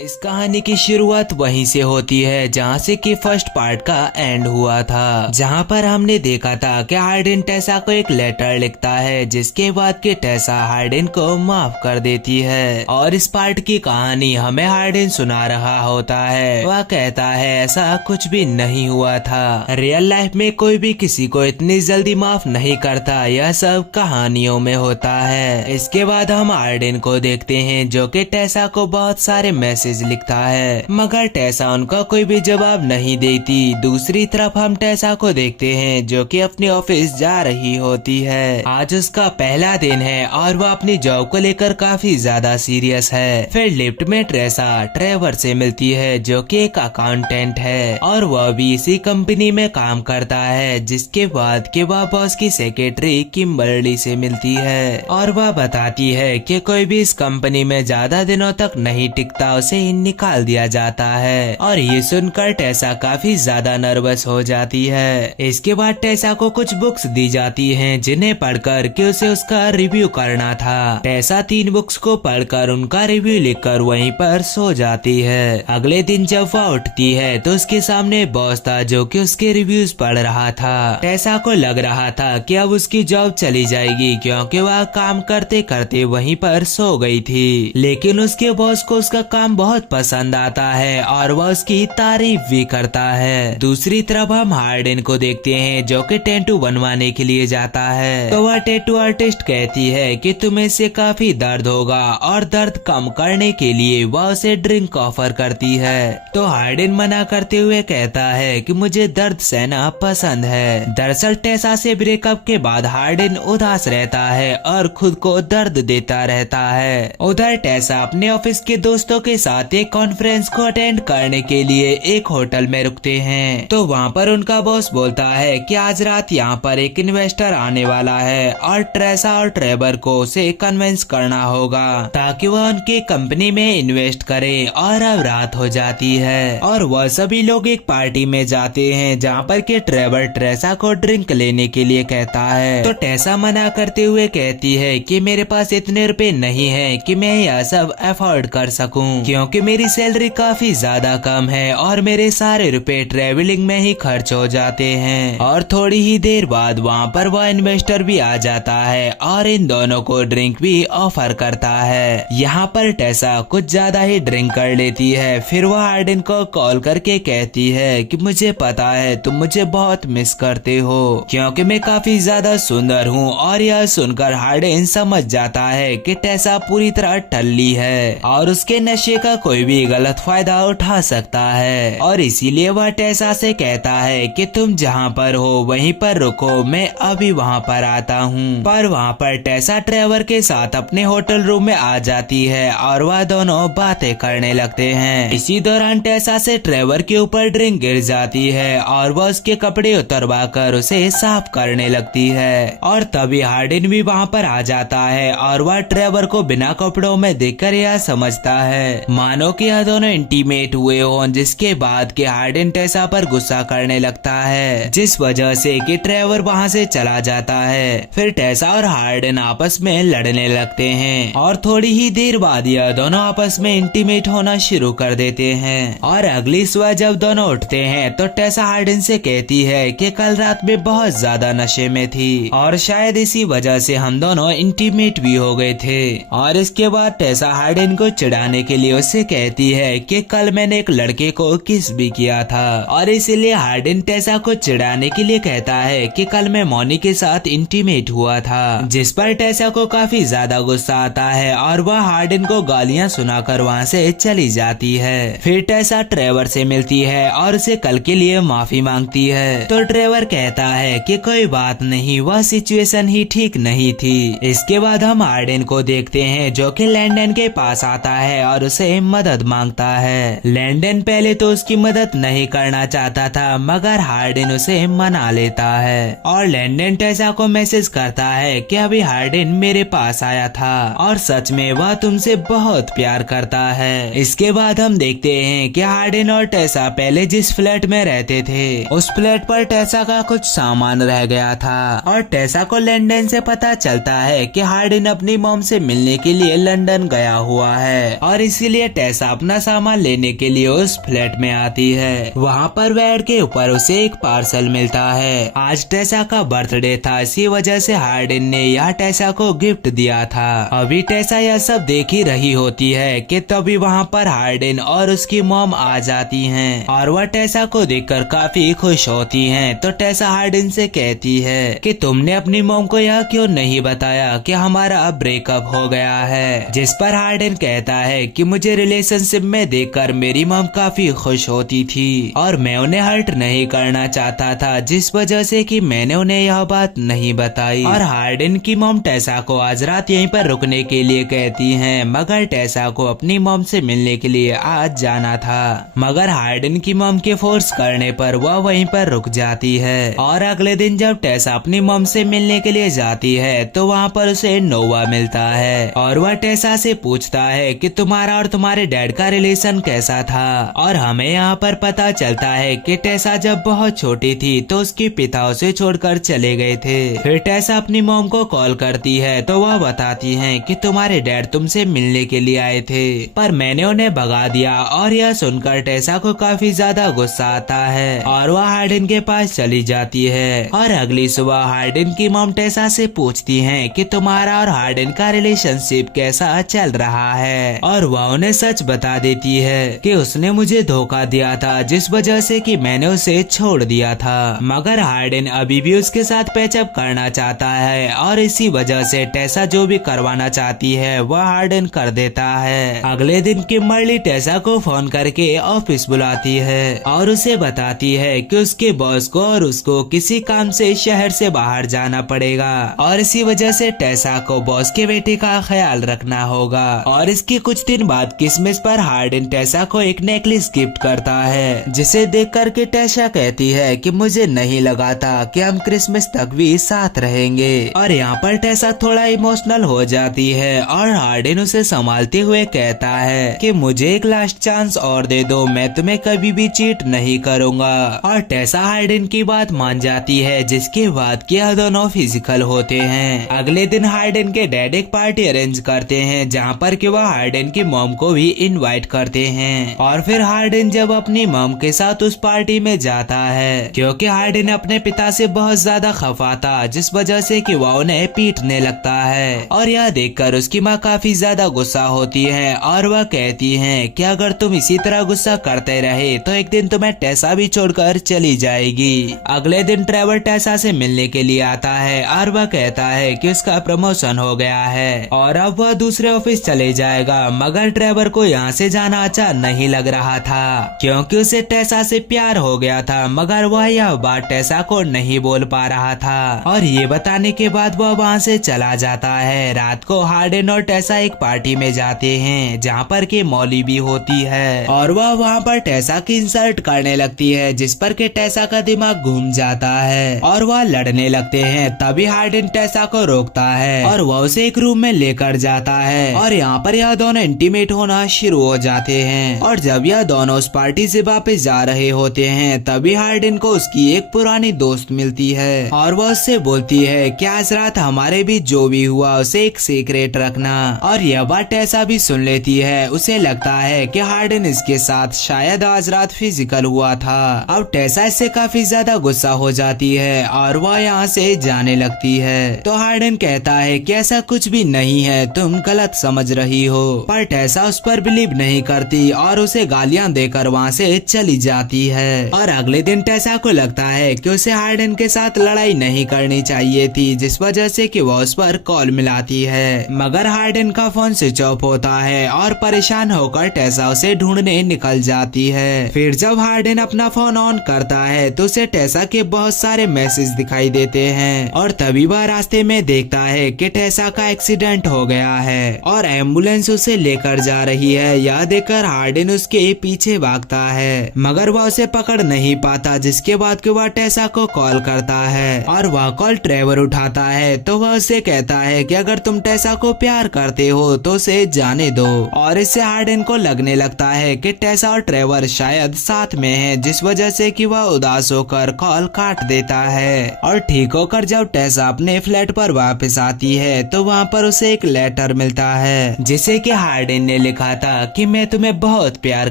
इस कहानी की शुरुआत वहीं से होती है जहां से कि फर्स्ट पार्ट का एंड हुआ था, जहां पर हमने देखा था कि हार्डिन टेसा को एक लेटर लिखता है जिसके बाद कि टेसा हार्डिन को माफ कर देती है। और इस पार्ट की कहानी हमें हार्डिन सुना रहा होता है। वह कहता है ऐसा कुछ भी नहीं हुआ था, रियल लाइफ में कोई भी किसी को इतनी जल्दी माफ नहीं करता, यह सब कहानियों में होता है। इसके बाद हम हार्डिन को देखते हैं जो कि टेसा को बहुत सारे मैसेज लिखता है, मगर टेसा उनका कोई भी जवाब नहीं देती। दूसरी तरफ हम टेसा को देखते हैं जो कि अपने ऑफिस जा रही होती है। आज उसका पहला दिन है और वह अपनी जॉब को लेकर काफी ज्यादा सीरियस है। फिर लिफ्ट में टेसा ट्रेवर से मिलती है जो कि एक अकाउंटेंट है और वह भी इसी कंपनी में काम करता है। जिसके बाद कि वह बॉस की सेक्रेटरी किम्बर्ली से मिलती है और वह बताती है कि कोई भी इस कंपनी में ज्यादा दिनों तक नहीं टिकता, उसे निकाल दिया जाता है। और ये सुनकर टेसा काफी ज्यादा नर्वस हो जाती है। इसके बाद टेसा को कुछ बुक्स दी जाती हैं जिन्हें पढ़कर कि उसे उसका रिव्यू करना था। टेसा 3 बुक्स को पढ़कर उनका रिव्यू लिखकर वहीं पर सो जाती है। अगले दिन जब वह उठती है तो उसके सामने बॉस था जो कि उसके रिव्यूज पढ़ रहा था। टेसा को लग रहा था कि अब उसकी जॉब चली जाएगी क्योंकि वह काम करते करते वहीं पर सो गई थी। लेकिन उसके बॉस को उसका काम बहुत पसंद आता है और वह उसकी तारीफ भी करता है। दूसरी तरफ हम हार्डिन को देखते हैं जो कि टैटू बनवाने के लिए जाता है। तो वह टैटू आर्टिस्ट कहती है कि तुम्हें से काफी दर्द होगा और दर्द कम करने के लिए वह उसे ड्रिंक ऑफर करती है। तो हार्डिन मना करते हुए कहता है कि मुझे दर्द सहना पसंद है। दरअसल टेसा से ब्रेकअप के बाद हार्डिन उदास रहता है और खुद को दर्द देता रहता है। उधर टेसा अपने ऑफिस के दोस्तों के साथ एक कॉन्फ्रेंस को अटेंड करने के लिए एक होटल में रुकते हैं। तो वहाँ पर उनका बॉस बोलता है कि आज रात यहाँ पर एक इन्वेस्टर आने वाला है और टेसा और ट्रेवर को उसे कन्विंस करना होगा ताकि वह उनकी कंपनी में इन्वेस्ट करे। और अब रात हो जाती है और वह सभी लोग एक पार्टी में जाते हैं जहाँ पर कि ट्रेवर टेसा को ड्रिंक लेने के लिए कहता है। तो टेसा मना करते हुए कहती है कि मेरे पास इतने रुपए नहीं है कि मैं यह सब अफोर्ड कर सकूं, क्योंकि मेरी सैलरी काफी ज्यादा कम है और मेरे सारे रुपए ट्रेवलिंग में ही खर्च हो जाते हैं। और थोड़ी ही देर बाद वहाँ पर वह इन्वेस्टर भी आ जाता है और इन दोनों को ड्रिंक भी ऑफर करता है। यहाँ पर टेसा कुछ ज्यादा ही ड्रिंक कर लेती है। फिर वह हार्डिन को कॉल करके कहती है कि मुझे पता है तुम मुझे बहुत मिस करते हो क्योंकि मैं काफी ज्यादा सुंदर हूँ। और यह सुनकर हार्डिन समझ जाता है कि टेसा पूरी तरह टल्ली है और उसके नशे का कोई भी गलत फायदा उठा सकता है। और इसीलिए वह टेसा से कहता है कि तुम जहाँ पर हो वहीं पर रुको, मैं अभी वहाँ पर आता हूँ। पर वहाँ पर टेसा ट्रेवर के साथ अपने होटल रूम में आ जाती है और वह दोनों बातें करने लगते हैं। इसी दौरान टेसा से ट्रेवर के ऊपर ड्रिंक गिर जाती है और वह उसके कपड़े उतरवा कर उसे साफ करने लगती है। और तभी हार्डिन भी वहाँ पर आ जाता है और वह ट्रेवर को बिना कपड़ों में देखकर यह समझता है मानो कि यह दोनों इंटीमेट हुए हों। जिसके बाद कि हार्डिन टेसा पर गुस्सा करने लगता है जिस वजह से कि ट्रेवर वहाँ से चला जाता है। फिर टेसा और हार्डिन आपस में लड़ने लगते हैं और थोड़ी ही देर बाद यह दोनों आपस में इंटीमेट होना शुरू कर देते हैं। और अगली सुबह जब दोनों उठते हैं तो टेसा हार्डिन से कहती है कि कल रात में बहुत ज्यादा नशे में थी और शायद इसी वजह से हम दोनों इंटीमेट भी हो गए थे। और इसके बाद टेसा हार्डिन को चिढ़ाने के लिए उससे कहती है कि कल मैंने एक लड़के को किस भी किया था। और इसीलिए हार्डिन टेसा को चिढ़ाने के लिए कहता है कि कल मैं मॉनी के साथ इंटीमेट हुआ था। जिस पर टेसा को काफी ज्यादा गुस्सा आता है और वह हार्डिन को गालियां सुनाकर वहाँ से चली जाती है। फिर टेसा ट्रेवर से मिलती है और उसे कल के लिए माफी मांगती है। तो ट्रेवर कहता है कि कोई बात नहीं, वह सिचुएशन ही ठीक नहीं थी। इसके बाद हम हार्डिन को देखते हैं जो कि लैंडन के पास आता है और उसे मदद मांगता है। लैंडन पहले तो उसकी मदद नहीं करना चाहता था मगर हार्डिन उसे मना लेता है। और लैंडन टेसा को मैसेज करता है कि अभी हार्डिन मेरे पास आया था और सच में वह तुमसे बहुत प्यार करता है। इसके बाद हम देखते हैं कि हार्डिन और टेसा पहले जिस फ्लैट में रहते थे उस फ्लैट पर टेसा का कुछ सामान रह गया था। और टेसा को लैंडन से पता चलता है कि हार्डिन अपनी मॉम से मिलने के लिए लंदन गया हुआ है और इसीलिए टेसा अपना सामान लेने के लिए उस फ्लैट में आती है। वहाँ पर बेड के ऊपर उसे एक पार्सल मिलता है। आज टेसा का बर्थडे था, इसी वजह से हार्डिन ने यह टेसा को गिफ्ट दिया था। अभी टेसा यह सब देख ही रही होती है कि तभी वहाँ पर हार्डिन और उसकी मॉम आ जाती हैं और वह टेसा को देखकर काफी खुश होती हैं। तो टेसा हार्डिन से कहती है कि तुमने अपनी मॉम को यह क्यों नहीं बताया कि हमारा ब्रेकअप हो गया है। जिस पर हार्डिन कहता है कि मुझे रिलेशनशिप में देखकर मेरी मॉम काफी खुश होती थी और मैं उन्हें हर्ट नहीं करना चाहता था, जिस वजह से कि मैंने उन्हें यह बात नहीं बताई। और हार्डिन की मॉम टेसा को आज रात यहीं पर रुकने के लिए कहती हैं, मगर टेसा को अपनी मॉम से मिलने के लिए आज जाना था। मगर हार्डिन की मॉम के फोर्स करने पर वह वहीं पर रुक जाती है। और अगले दिन जब टेसा अपनी मॉम से मिलने के लिए जाती है तो वहाँ पर उसे नोवा मिलता है और वह टेसा से पूछता है कि तुम्हारा और तुम्हारे डैड का रिलेशन कैसा था। और हमें यहाँ पर पता चलता है कि टेसा जब बहुत छोटी थी तो उसके पिता उसे छोड़कर चले गए थे। फिर टेसा अपनी मॉम को कॉल करती है तो वह बताती हैं कि तुम्हारे डैड तुमसे मिलने के लिए आए थे पर मैंने उन्हें भगा दिया। और यह सुनकर टेसा को काफी ज्यादा गुस्सा आता है और वह हार्डिन के पास चली जाती है। और अगली सुबह हार्डिन की मॉम टेसा से पूछती है कि तुम्हारा और हार्डिन का रिलेशनशिप कैसा चल रहा है। और वह उन्हें सच बता देती है कि उसने मुझे धोखा दिया था, जिस वजह से कि मैंने उसे छोड़ दिया था। मगर हार्डिन अभी भी उसके साथ पैचअप करना चाहता है और इसी वजह से टेसा जो भी करवाना चाहती है वह हार्डिन कर देता है। अगले दिन किम्बरली टेसा को फोन करके ऑफिस बुलाती है और उसे बताती है कि उसके बॉस को और उसको किसी काम से शहर से बाहर जाना पड़ेगा और इसी वजह से टेसा को बॉस के बेटे का ख्याल रखना होगा। और इसके कुछ दिन बाद क्रिसमस पर हार्डिन टेसा को एक नेकलेस गिफ्ट करता है, जिसे देख कर के टेसा कहती है कि मुझे नहीं लगा था कि हम क्रिसमस तक भी साथ रहेंगे। और यहाँ पर टेसा थोड़ा इमोशनल हो जाती है और हार्डिन उसे संभालते हुए कहता है कि मुझे एक लास्ट चांस और दे दो, मैं तुम्हें कभी भी चीट नहीं करूँगा। और टेसा हार्डिन की बात मान जाती है, जिसके बाद यह दोनों फिजिकल होते हैं। अगले दिन हार्डिन के डैड एक पार्टी अरेंज करते हैं जहाँ पर कि वह हार्डिन की मॉम को भी इनवाइट करते हैं। और फिर हार्डिन जब अपनी मॉम के साथ उस पार्टी में जाता है, क्योंकि हार्डिन अपने पिता से बहुत ज्यादा खफा था, जिस वजह से कि वह उन्हें पीटने लगता है। और यह देखकर उसकी माँ काफी ज्यादा गुस्सा होती है और वह कहती है कि अगर तुम इसी तरह गुस्सा करते रहे तो एक दिन तुम्हें टेसा भी छोड़कर चली जाएगी। अगले दिन ट्रेवर टेसा से मिलने के लिए आता है और वह कहता है कि उसका प्रमोशन हो गया है और अब वह दूसरे ऑफिस चले जाएगा। मगर ट्रेवर को यहाँ से जाना अच्छा नहीं लग रहा था, क्योंकि उसे टेसा से प्यार हो गया था, मगर वह यह बात टेसा को नहीं बोल पा रहा था। और ये बताने के बाद वह वहाँ से चला जाता है। रात को हार्डिन और टेसा एक पार्टी में जाते हैं जहाँ पर के मौली भी होती है और वह वहाँ पर टेसा की इंसल्ट करने लगती है, जिस पर के टेसा का दिमाग घूम जाता है और वह लड़ने लगते हैं। तभी हार्डिन टेसा को रोकता है और वह उसे एक रूम में लेकर जाता है और यहाँ पर यह दोनों इंटीमेट होना शुरू हो जाते हैं। और जब यह दोनों उस पार्टी से वापस जा रहे होते हैं तभी हार्डिन को उसकी एक पुरानी दोस्त मिलती है और वह उससे बोलती है कि आज रात हमारे बीच जो भी हुआ उसे एक सीक्रेट रखना। और यह बात टेसा भी सुन लेती है। उसे लगता है कि हार्डिन इसके साथ शायद आज रात फिजिकल हुआ था। अब टेसा इससे काफी ज्यादा गुस्सा हो जाती है और वह यहाँ से जाने लगती है। तो हार्डिन कहता है कि ऐसा कुछ भी नहीं है, तुम गलत समझ रही हो। पर टेसा उस पर बिलीव नहीं करती और उसे गालियां देकर वहाँ से चली जाती है। और अगले दिन टेसा को लगता है कि उसे हार्डिन के साथ लड़ाई नहीं करनी चाहिए थी, जिस वजह से कि वह उस पर कॉल मिलाती है। मगर हार्डिन का फोन स्विच ऑफ होता है और परेशान होकर टेसा उसे ढूंढने निकल जाती है। फिर जब हार्डिन अपना फोन ऑन करता है तो उसे टेसा के बहुत सारे मैसेज दिखाई देते हैं और तभी वह रास्ते में देखता है कि टेसा का एक्सीडेंट हो गया है और एम्बुलेंस उसे लेकर जा रही है। यह देखकर हार्डिन उसके पीछे भागता है, मगर वह उसे पकड़ नहीं पाता, जिसके बाद वह टेसा को कॉल करता है और वह कॉल ट्रेवर उठाता है। तो वह उसे कहता है कि अगर तुम टेसा को प्यार करते हो तो उसे जाने दो। और इससे हार्डिन को लगने लगता है कि टेसा और ट्रेवर शायद साथ में हैं, जिस वजह से कि वह उदास होकर कॉल काट देता है। और ठीक होकर जब टेसा अपने फ्लैट पर वापस आती है तो वहाँ पर उसे एक लेटर मिलता है, जिसे कि हार्डिन ने लिखा था कि मैं तुम्हें बहुत प्यार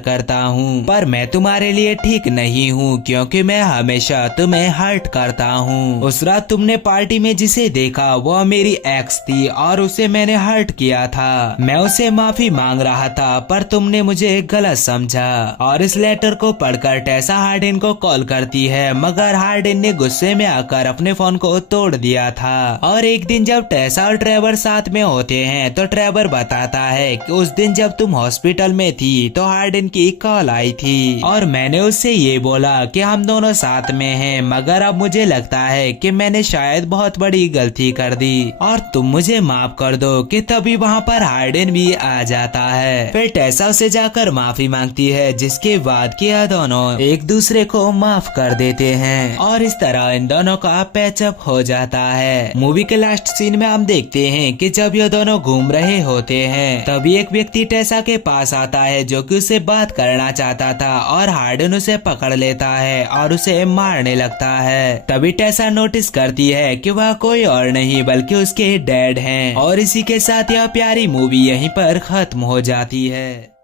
करता हूँ, पर मैं तुम्हारे लिए ठीक नहीं हूँ क्योंकि मैं हमेशा तुम्हें हर्ट करता हूँ। उस रात तुमने पार्टी में जिसे देखा वो मेरी एक्स थी और उसे मैंने हर्ट किया था। मैं उसे माफी मांग रहा था पर तुमने मुझे गलत समझा। और इस लेटर को पढ़कर टेसा हार्डिन को कॉल करती है, मगर हार्डिन ने गुस्से में आकर अपने फोन को तोड़ दिया था। और एक दिन जब टेसा और ट्रेवर साथ में होते हैं तो ट्रेवर बताता है कि उस दिन जब तुम हॉस्पिटल में थी तो हार्डिन की कॉल आई थी और मैंने उससे ये बोला कि हम दोनों साथ में हैं, मगर अब मुझे लगता है कि मैंने शायद बहुत बड़ी गलती कर दी और तुम मुझे माफ कर दो। कि तभी वहाँ पर हार्डिन भी आ जाता है। फिर टेसा उसे जाकर माफी मांगती है, जिसके बाद कि यह दोनों एक दूसरे को माफ कर देते हैं और इस तरह इन दोनों का पैचअप हो जाता है। मूवी के लास्ट सीन में हम देखते हैं कि जब ये दोनों घूम रहे होते हैं तभी एक व्यक्ति टेसा के पास आता है जो कि उससे बात करना चाहता था और हार्डिन उसे पकड़ लेता है और उसे मारने लगता है। तभी टेसा नोटिस करती है कि वह कोई और नहीं बल्कि उसके डैड हैं। और इसी के साथ यह प्यारी मूवी यहीं पर खत्म हो जाती है।